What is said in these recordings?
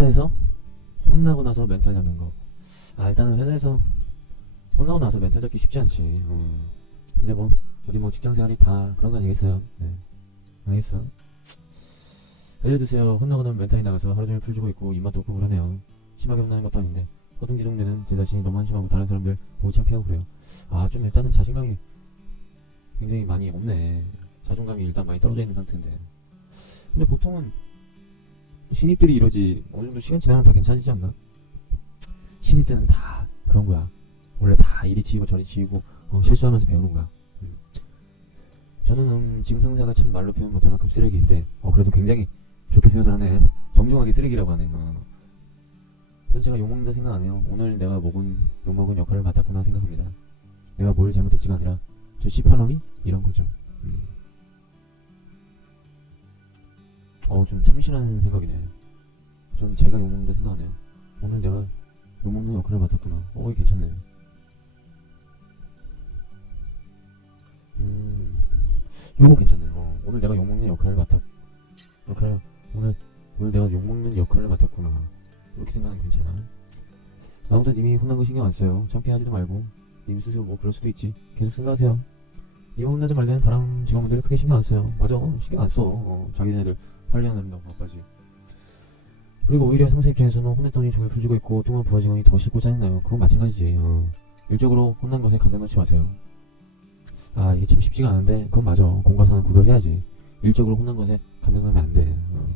회사에서 혼나고 나서 멘탈 잡는 거. 아 일단은 회사에서 혼나고 나서 멘탈 잡기 쉽지 않지. 음. 근데 뭐 어디 뭐 직장 생활이 다 그런 거 아니겠어요? 네. 알겠어. 드세요. 혼나고 나면 멘탈이 나가서 하루 종일 풀주고 있고 입맛도 없고 그러네요. 심하게 혼나는 것도 아닌데 허둥지둥대는 제 자신이 너무 한심하고 다른 사람들 보고 창피하고 그래요. 아 좀 일단은 자신감이 굉장히 많이 없네. 자존감이 일단 많이 떨어져 있는 상태인데. 근데 보통은 신입들이 이러지 어느 정도 시간 지나면 다 괜찮아지지 않나? 신입 때는 다 그런 거야. 원래 다 이리 치이고 저리 치이고 어, 실수하면서 배우는 거야. 음. 저는 음, 지금 상사가 참 말로 표현 못할 만큼 쓰레기인데 어 그래도 굉장히 좋게 표현을 하네. 정중하게 쓰레기라고 하네. 어. 전 제가 욕먹는다 생각 안 해요. 오늘 내가 먹은 욕먹은 역할을 맡았구나 생각합니다. 내가 뭘 잘못했지가 아니라 저 씨파놈이 이런 거죠. 어, 좀 참신한 생각이네. 전 제가 욕먹는다 생각 안 해요. 오늘 내가 욕먹는 역할을 맡았구나. 어, 괜찮네. 음, 요거 괜찮네. 어, 오늘 내가 욕먹는 역할을 맡았, 역할을, 오늘, 오늘 내가 욕먹는 역할을 맡았구나. 이렇게 생각하면 괜찮아. 아무튼 님이 혼난 거 신경 안 써요. 창피하지도 말고. 님 스스로 뭐 그럴 수도 있지. 계속 생각하세요. 님 혼나지 말라는 다른 직원분들이 크게 신경 안 써요. 맞아. 신경 안 써. 어, 자기네들 너무 바빠지. 그리고 오히려 상사 입장에서는 혼냈더니 종일 풀지고 있고 부하 직원이 더 싫고 짜증나요. 그건 마찬가지지. 어. 일적으로 혼난 것에 감정 넣지 마세요. 아 이게 참 쉽지가 않은데 그건 맞아. 공과 사는 구별해야지. 일적으로 혼난 것에 감정 넣으면 안 돼. 어.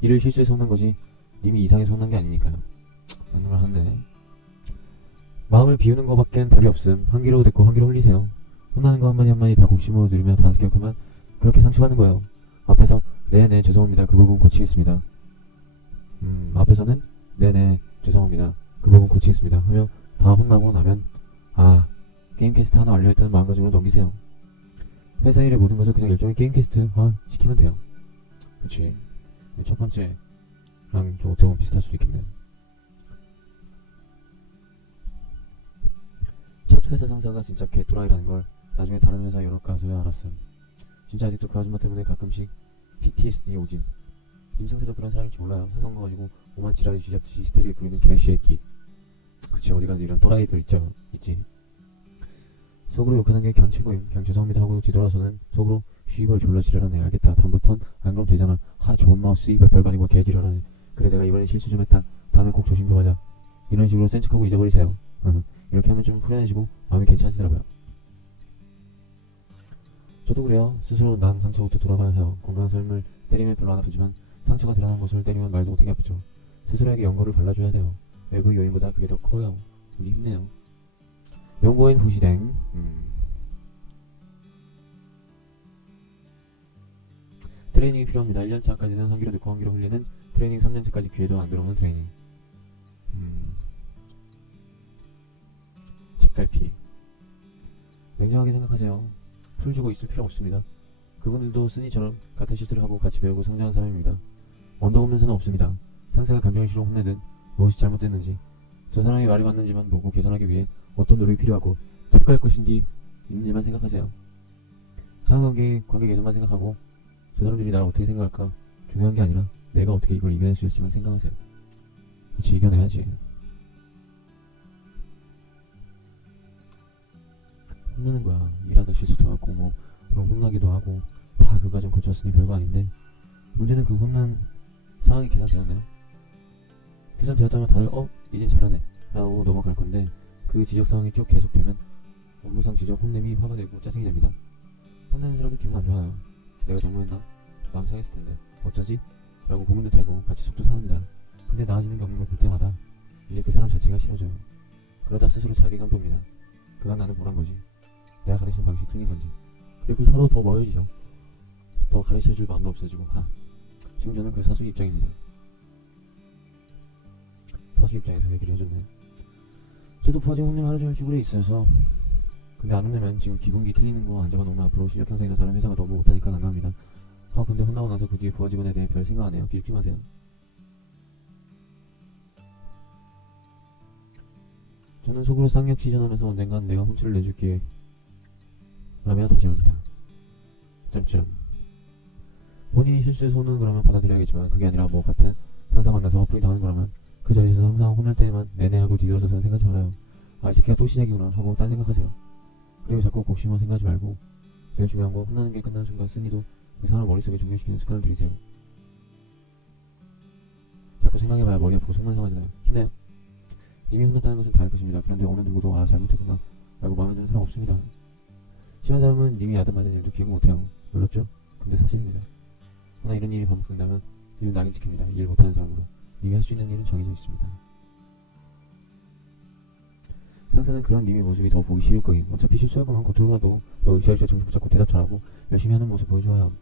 일을 실수해서 혼난 거지 님이 이상해서 혼난 게 아니니까요. 맞는 걸 하네. 마음을 비우는 거밖엔 답이 없음. 한 귀로 듣고 한 귀로 흘리세요. 혼나는 거 한마디 한마디 다 곡심으로 들으며 다 기억하면 그렇게 상처받는 거예요. 앞에서 네네 죄송합니다. 그 부분 고치겠습니다. 음, 앞에서는 네네 죄송합니다. 그 부분 고치겠습니다. 하며 다 혼나고 나면 아 게임 캐스트 하나 완료했다는 마음가짐으로 넘기세요. 회사 일의 모든 것을 그냥 일종의 게임 캐스트화 시키면 돼요. 그치. 첫 번째랑 좀 어떻게 보면 비슷할 수도 있겠네. 첫 회사 상사가 진짜 개또라이라는 걸 나중에 다른 회사 여러 가서야 알았음. 진짜 아직도 그 아줌마 때문에 가끔씩 PTSD 오진. 임상태도 그런 사람인지 몰라요. 사성 가지고 오만 지랄이 쥐잡듯이 히스테리 부리는 개새끼. 그치 어디 가든 이런 또라이들 있죠. 있지. 속으로 욕하는 게. 그냥 죄송합니다 하고 뒤돌아서는 속으로 씨발 졸라 지랄하네. 알겠다. 다음부턴 안 그럼 되잖아. 하 좋은 마우 씨발 별거 아니고 개 지랄하네. 그래 내가 이번엔 실수 좀 했다. 다음에 꼭 조심 좀 하자. 이런 식으로 센 척하고 잊어버리세요. 응. 이렇게 하면 좀 후련해지고 마음이 괜찮아지더라고요. 저도 그래요. 스스로 난 상처부터 돌아봐야 해요. 건강한 삶을 때리면 별로 안 아프지만 상처가 드러난 곳을 때리면 말도 못하게 아프죠. 스스로에게 연고를 발라줘야 돼요. 외부 요인보다 그게 더 커요. 우리 힘내요. 연고인 후시댕. 음. 트레이닝이 필요합니다. 1년차까지는 한 귀로 듣고 한 귀로 흘리는 트레이닝 3년차까지 귀에도 안 들어오는 트레이닝. 음. 직갈피. 냉정하게 생각하세요. 풀 주고 있을 필요 없습니다. 그분들도 쓰니처럼 같은 실수를 하고 같이 배우고 성장한 사람입니다. 언덕 없는 산은 없습니다. 상사가 감정이 싫어 혼내든 무엇이 잘못됐는지 저 사람이 말이 맞는지만 보고 개선하기 위해 어떤 노력이 필요하고 팁갈 것인지 있는지만 생각하세요. 상관관계 관계 개선만 생각하고 저 사람들이 나를 어떻게 생각할까 중요한 게 아니라 내가 어떻게 이걸 이겨낼 수 있을지만 생각하세요. 그렇지 이겨내야지. 혼나는 거야. 일하다 실수도 하고 뭐 그럼 혼나기도 하고 다 그 과정 거쳤으니 별거 아닌데 문제는 그 혼난 상황이 계산되었네. 계산되었다면 다들 어 이젠 잘하네 라고 넘어갈 건데 그 지적 상황이 쭉 계속되면 업무상 지적 혼냄이 화가 되고 짜증이 납니다. 혼내는 사람도 기분 안 좋아요. 내가 너무했나? 마음 상했을 텐데 어쩌지? 라고 고민도 되고 같이 속도 상합니다. 근데 나아지는 게 없는 걸 볼 때마다 이제 그 사람 자체가 싫어져요. 그러다 스스로 자괴감 돕니다. 그가 나를 보란 거지. 내가 가르치는 방식이 틀린 건지. 그리고 서로 더 멀어지죠. 더 가르쳐줄 마음도 없어지고 하. 지금 저는 그 사수 입장입니다. 사수 입장에서 얘기를 해줬네. 저도 부하직 혼내면 하루 종일 쭈그려 있어서 근데 안 혼내면 지금 기본기 틀리는 거 안 잡아놓으면 앞으로 실력 향상이나 다른 회사가 너무 못하니까 난감합니다. 아 근데 혼나고 나서 그 뒤에 부하 직원에 대해 별 생각 안 해요. 기죽지 마세요. 저는 속으로 쌍욕 시전하면서 언젠간 내가 혼쭐을 내줄게 라며 다짐합니다. 점점 본인이 실수해서 혼는 그러면 받아들여야겠지만 그게 아니라 뭐 같은 상사 만나서 허풀이 당하는 거라면 그 자리에서 항상 혼날 때만 내내 하고 뒤돌아서서 생각하지 말아요. 아, 이 새끼가 또 시작이구나 하고 딴 생각하세요. 그리고 자꾸 곡심만 생각하지 말고 제일 중요한 건 혼나는 게 끝나는 순간 쓴이도 그 사람 머릿속에 적용시키는 습관을 들이세요. 자꾸 생각해봐야 머리 아프고 속만 상하잖아요. 힘내요. 이미 혼났다는 것은 다 알 것입니다. 그런데 어느 누구도 아 잘못했구나 라고 마음에 드는 사람 없습니다. 심한 사람은 님이 야단 맞은 일도 기억 못해요. 놀랍죠? 근데 사실입니다. 하나 이런 일이 반복된다면 님은 낙인 찍힙니다. 일 못하는 사람으로. 님이 할 수 있는 일은 정해져 있습니다. 상사는 그런 님의 모습이 더 보기 쉬울 거임. 어차피 거면 겉으로라도 뭐 으쌰으쌰 정신 붙잡고 대답 잘하고 열심히 하는 모습 보여줘야 함.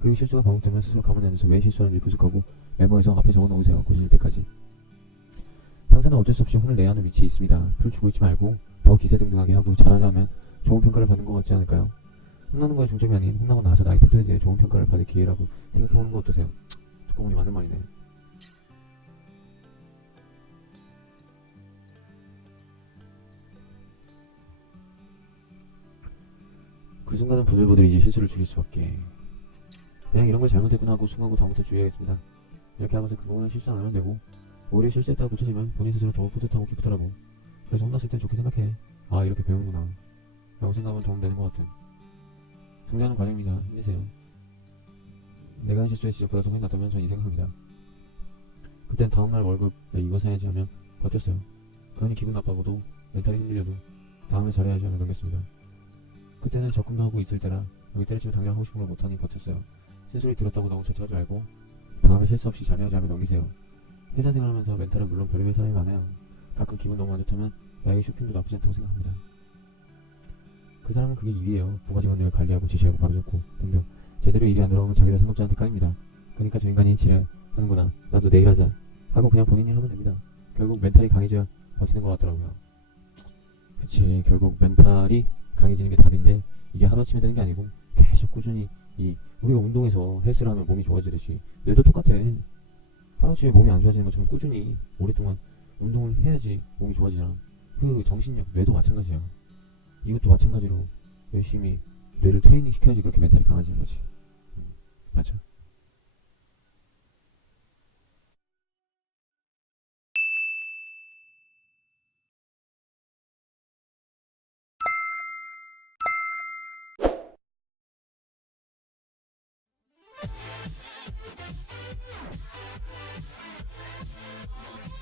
그리고 실수가 반복되면 스스로 가문에서 왜 실수하는지 분석하고 메모해서 앞에 적어놓으세요. 고칠 때까지. 상사는 어쩔 수 없이 혼을 내야 하는 위치에 있습니다. 풀 주고 있지 말고 더 기세등등하게 하고 잘하려면 좋은 평가를 받는 것 같지 않을까요? 혼나는 거에 중점이 아닌 혼나고 나서 나의 태도에 대해 좋은 평가를 받을 기회라고 생각해보는 거 어떠세요? 보니 맞는 말이네. 그 순간은 부들부들 이제 실수를 줄일 수밖에. 그냥 이런 걸 잘못했구나 하고 순간고 다음부터 주의하겠습니다. 이렇게 하면서 그 부분을 실수 안 하면 되고 오히려 실수했다고 고쳐지면 본인 스스로 더 뿌듯하고 기쁘더라고. 그래서 혼났을 땐 좋게 생각해. 아 이렇게 배우는구나. 라고 생각하면 도움 되는 것 같은. 성장하는 과정입니다. 힘내세요. 내가 한 실수에 지적받아서 혼이 났다면 전 이 생각합니다. 그땐 다음날 월급 야, 이거 사야지 하면 버텼어요. 그러니 기분 나빠고도 멘탈이 흔들려도 다음에 잘해야지 하며 넘겼습니다. 그때는 적금도 하고 있을 때라 여기 때려치고 당장 하고 싶은 걸 못하니 버텼어요. 쓴소리 들었다고 너무 자책하지 말고 다음에 실수 없이 잘해야지 하며 넘기세요. 회사 생활하면서 멘탈은 물론 별의별 사람이 많아요. 가끔 기분 너무 안 좋다면 나에게 쇼핑도 나쁘지 않다고 생각합니다. 그 사람은 그게 일이에요. 부가 직원들을 관리하고 지시하고 바로잡고 등등. 제대로 일이 안 들어오면 자기들 상급자한테 까입니다. 그러니까 저 인간이 지랄하는구나. 나도 내일 하자. 하고 그냥 본인 일 하면 됩니다. 결국 멘탈이 강해져야 버티는 것 같더라고요. 그치. 결국 멘탈이 강해지는 게 답인데 이게 하루아침에 되는 게 아니고 계속 꾸준히 이 우리가 운동해서 헬스를 하면 몸이 좋아지듯이 뇌도 똑같아. 하루아침에 몸이 안 좋아지는 것처럼 꾸준히 오랫동안 운동을 해야지 몸이 좋아지잖아. 그 정신력, 뇌도 마찬가지야. 이것도 마찬가지로 열심히 뇌를 트레이닝 시켜야지 그렇게 멘탈이 강해지는 거지. 음, 맞아.